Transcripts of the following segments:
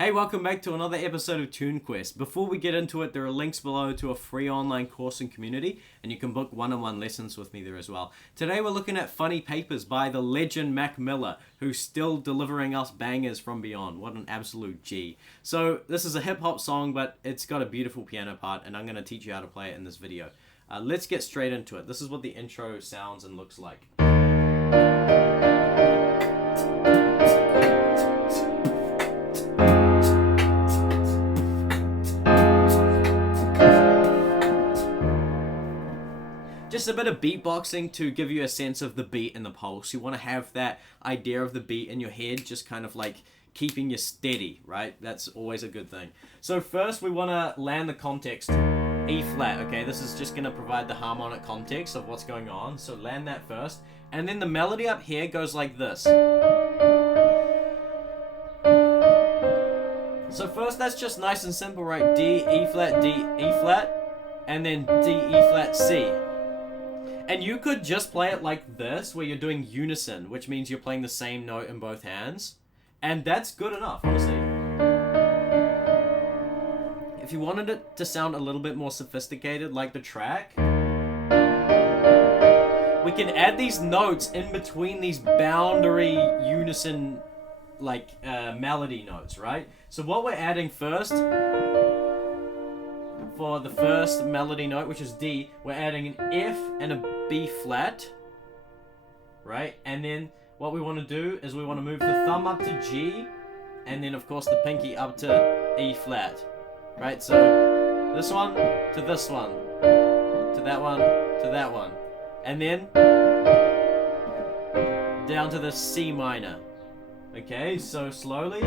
Hey, welcome back to another episode of Tune Quest. Before we get into it, there are links below to a free online course and community, and you can book one-on-one lessons with me there as well. Today we're looking at Funny Papers by the legend Mac Miller, who's still delivering us bangers from beyond. What an absolute G. So this is a hip-hop song, but it's got a beautiful piano part, and I'm going to teach you how to play it in this video. Let's get straight into it. This is what the intro sounds and looks like. Just a bit of beatboxing to give you a sense of the beat and the pulse. You want to have that idea of the beat in your head, just kind of like keeping you steady, right? That's always a good thing. So first we want to land the context. E flat, okay? This is just going to provide the harmonic context of what's going on. So land that first. And then the melody up here goes like this. So first that's just nice and simple, right? D, E flat, D, E flat. And then D, E flat, C. And you could just play it like this, where you're doing unison, which means you're playing the same note in both hands. And that's good enough, honestly. If you wanted it to sound a little bit more sophisticated, like the track, we can add these notes in between these boundary unison, like, melody notes, right? So what we're adding first, for the first melody note, which is D, we're adding an F and a B flat, right? And then what we want to do is we want to move the thumb up to G, and then of course the pinky up to E flat, right? So this one to this one, to that one, to that one, and then down to the C minor. Okay, so slowly.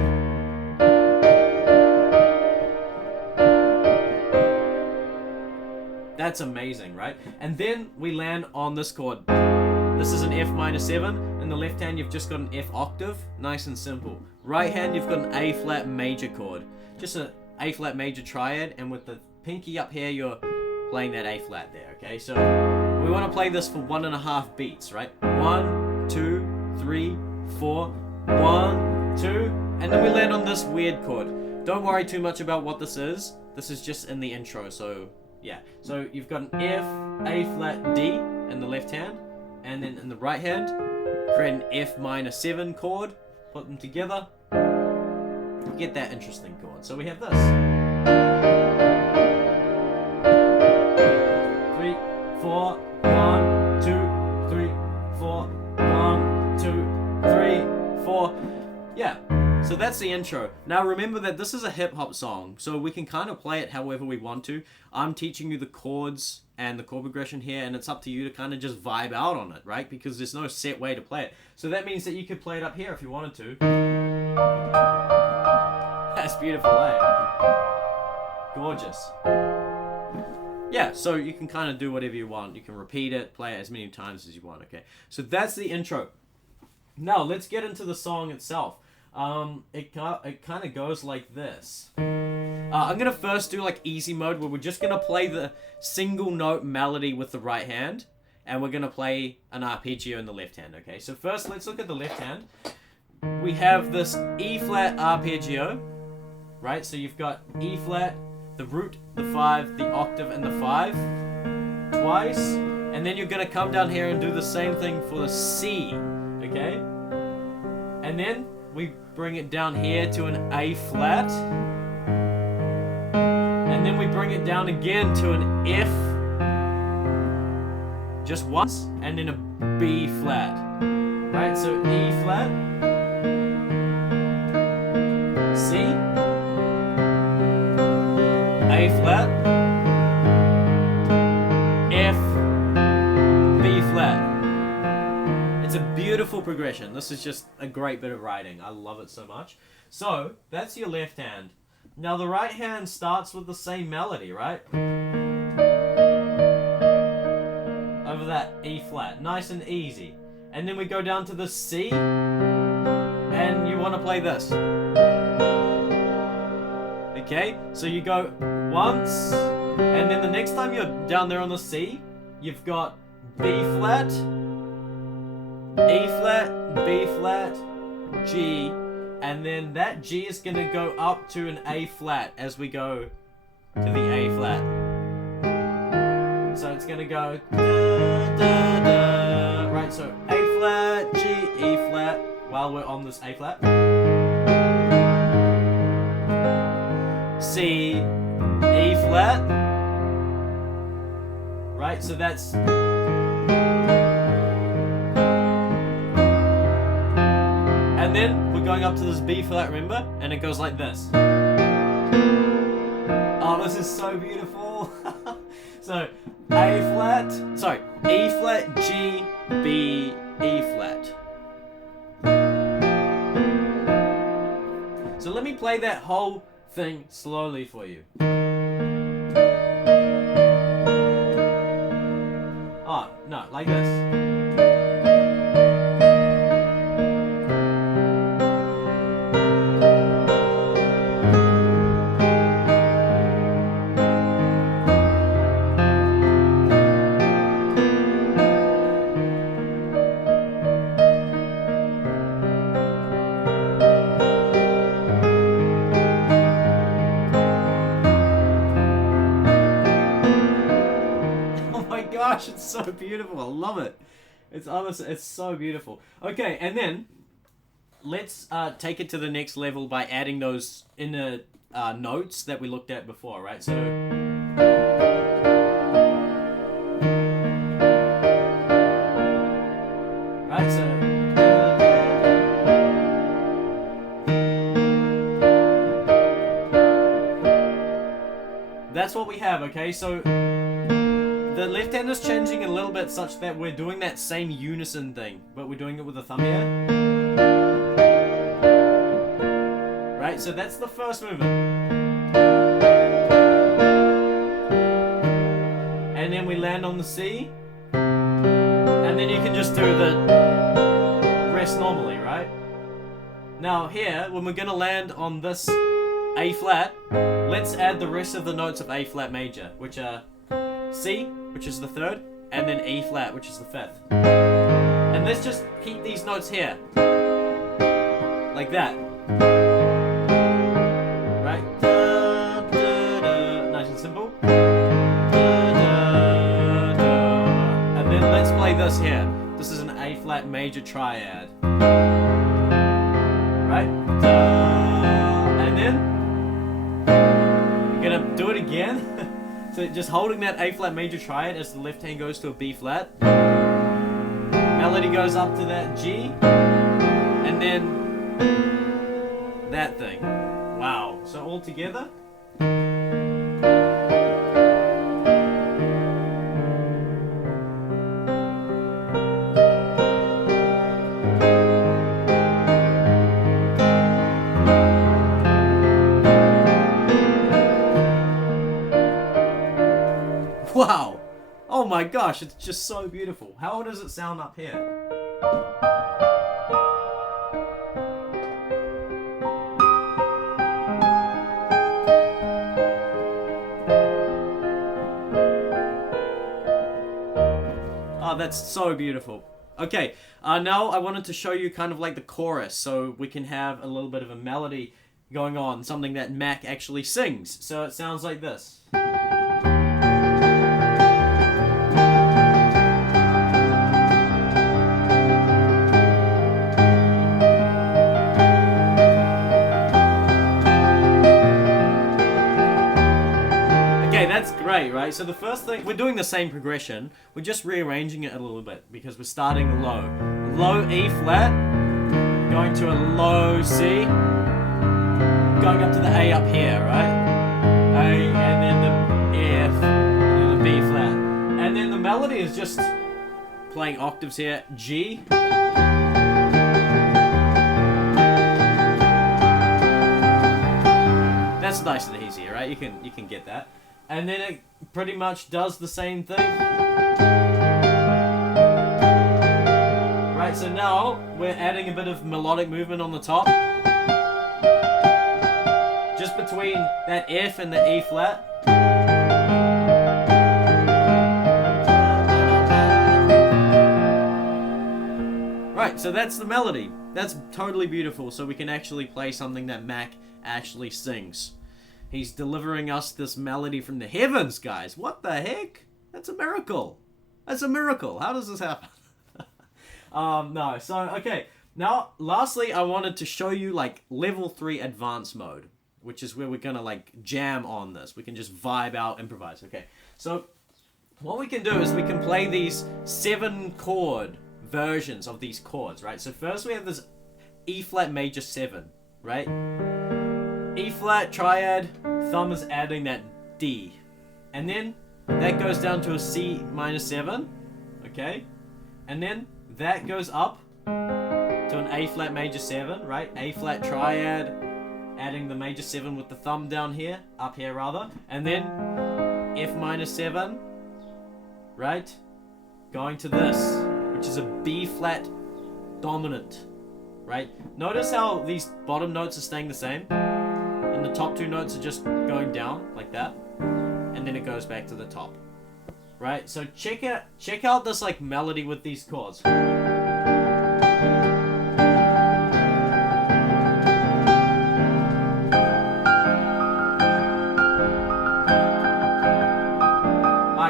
That's amazing, right? And then we land on this chord. This is an F minor 7. In the left hand, you've just got an F octave. Nice and simple. Right hand, you've got an A flat major chord. Just an A flat major triad. And with the pinky up here, you're playing that A flat there, okay? So we want to play this for 1.5 beats, right? 1, 2, 3, 4. 1, 2. And then we land on this weird chord. Don't worry too much about what this is. This is just in the intro, so... yeah, so you've got an F, A flat, D in the left hand, and then in the right hand, create an F minor 7 chord, put them together, get that interesting chord. So we have this. 3, 4, 1, 2, 3, 4, 1, 2, 3, 4. Yeah. So that's the intro. Now remember that this is a hip-hop song, so we can kind of play it however we want to. I'm teaching you the chords and the chord progression here, and it's up to you to kind of just vibe out on it, right? Because there's no set way to play it. So that means that you could play it up here if you wanted to. That's beautiful, eh? Gorgeous. Yeah, so you can kind of do whatever you want. You can repeat it, play it as many times as you want, okay? So that's the intro. Now, let's get into the song itself. It kind of goes like this. I'm gonna first do like easy mode, where we're just gonna play the single note melody with the right hand, and we're gonna play an arpeggio in the left hand, okay? So first, let's look at the left hand. We have this E flat arpeggio, right? So you've got E flat, the root, the 5, the octave, and the 5 twice, and then you're gonna come down here and do the same thing for the C, okay? And then we bring it down here to an A flat. And then we bring it down again to an F. Just once. And then a B flat. Right, so E flat. C. A flat. F. B flat. It's a beautiful progression. This is just a great bit of writing. I love it so much. So, that's your left hand. Now, the right hand starts with the same melody, right? Over that E flat. Nice and easy. And then we go down to the C. And you want to play this. Okay? So you go once. And then the next time you're down there on the C, you've got B flat, E flat, B flat, G, And then that G is going to go up to an A flat as we go to the A flat. So it's going to go da, da, da. Right, so A flat, G, E flat, while we're on this A flat. C, E flat. Right, so that's... And then we're going up to this B flat, remember? And it goes like this. Oh, this is so beautiful. So, A flat, sorry, E flat, G, B, E flat. So let me play that whole thing slowly for you. Oh, no, like this. Gosh, it's so beautiful. I love it. It's honestly, it's so beautiful. Okay, and then let's take it to the next level by adding those inner notes that we looked at before, right? So that's what we have, okay? So the left hand is changing a little bit such that we're doing that same unison thing, but we're doing it with the thumb here. Right, so that's the first movement. And then we land on the C. And then you can just do the rest normally, right? Now here, when we're gonna land on this A flat, let's add the rest of the notes of A flat major, which are C, which is the third, and then E flat, which is the fifth. And let's just keep these notes here. Like that. Right? Da, da, da. Nice and simple. Da, da, da. And then let's play this here. This is an A flat major triad. Right? Da. And then we're gonna do it again. So just holding that A flat major triad as the left hand goes to a B flat. Melody goes up to that G. And then that thing. Wow. So all together. Wow! Oh my gosh, it's just so beautiful. How does it sound up here? Oh, that's so beautiful. Okay, now I wanted to show you kind of like the chorus so we can have a little bit of a melody going on, something that Mac actually sings. So it sounds like this. That's great, right? So the first thing, we're doing the same progression, we're just rearranging it a little bit because we're starting low. Low E flat, going to a low C, going up to the A up here, right? A, and then the F, and then the B flat. And then the melody is just playing octaves here, G. That's nice and easy, right? You can get that. And then it pretty much does the same thing. Right, so now we're adding a bit of melodic movement on the top. Just between that F and the E flat. Right, so that's the melody. That's totally beautiful, so we can actually play something that Mac actually sings. He's delivering us this melody from the heavens, guys. What the heck? That's a miracle. That's a miracle. How does this happen? No, so, okay. Now, lastly, I wanted to show you, like, level 3 advanced mode, which is where we're gonna, like, jam on this. We can just vibe out, improvise. Okay, so what we can do is we can play these 7-chord versions of these chords, right? So first we have this E flat major 7, right? E flat triad, thumb is adding that D, and then that goes down to a C minor 7, okay? And then that goes up to an A flat major 7, right? A flat triad, adding the major 7 with the thumb down here, up here rather, and then F minor 7, right? Going to this, which is a B flat dominant, right? Notice how these bottom notes are staying the same, and the top 2 notes are just going down like that, and then it goes back to the top, right? So check out this like melody with these chords. I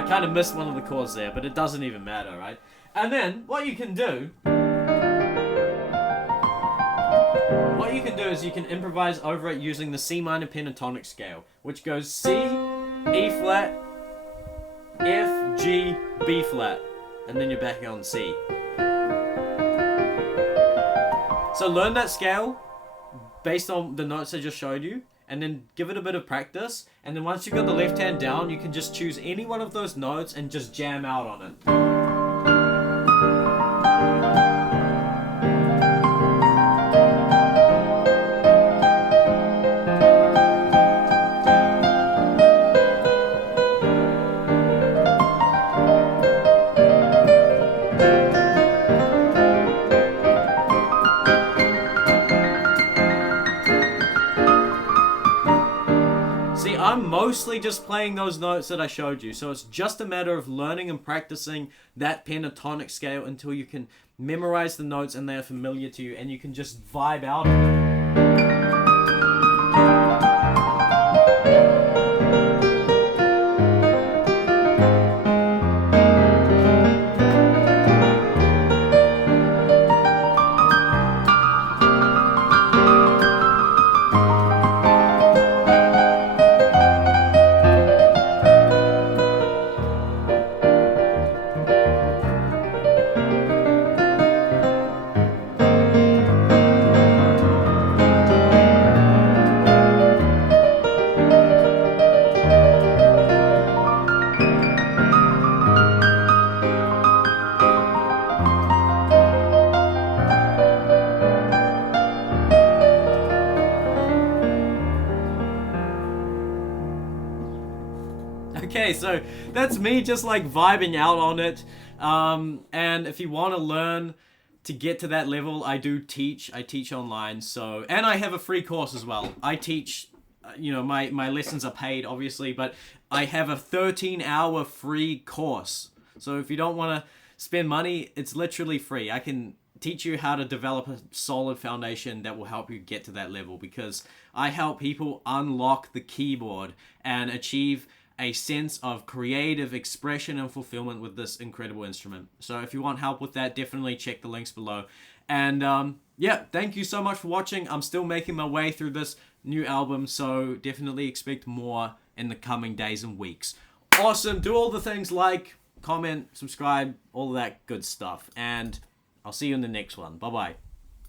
kind of missed one of the chords there, but it doesn't even matter, right? And then what you can do is you can improvise over it using the C minor pentatonic scale, which goes C, E flat, F, G, B flat, and then you're back on C. So learn that scale based on the notes I just showed you, and then give it a bit of practice, and then once you've got the left hand down, you can just choose any one of those notes and just jam out on it. I'm mostly just playing those notes that I showed you, so it's just a matter of learning and practicing that pentatonic scale until you can memorize the notes and they're familiar to you, and you can just vibe out of it. Okay, so that's me just like vibing out on it. And if you want to learn to get to that level, I teach online. So, and I have a free course as well. I teach, you know, my lessons are paid obviously, but I have a 13-hour free course. So if you don't want to spend money, it's literally free. I can teach you how to develop a solid foundation that will help you get to that level, because I help people unlock the keyboard and achieve a sense of creative expression and fulfillment with this incredible instrument. So if you want help with that, definitely check the links below. And yeah, thank you so much for watching. I'm still making my way through this new album, so definitely expect more in the coming days and weeks. Awesome. Do all the things like, comment, subscribe, all of that good stuff. And I'll see you in the next one. Bye-bye.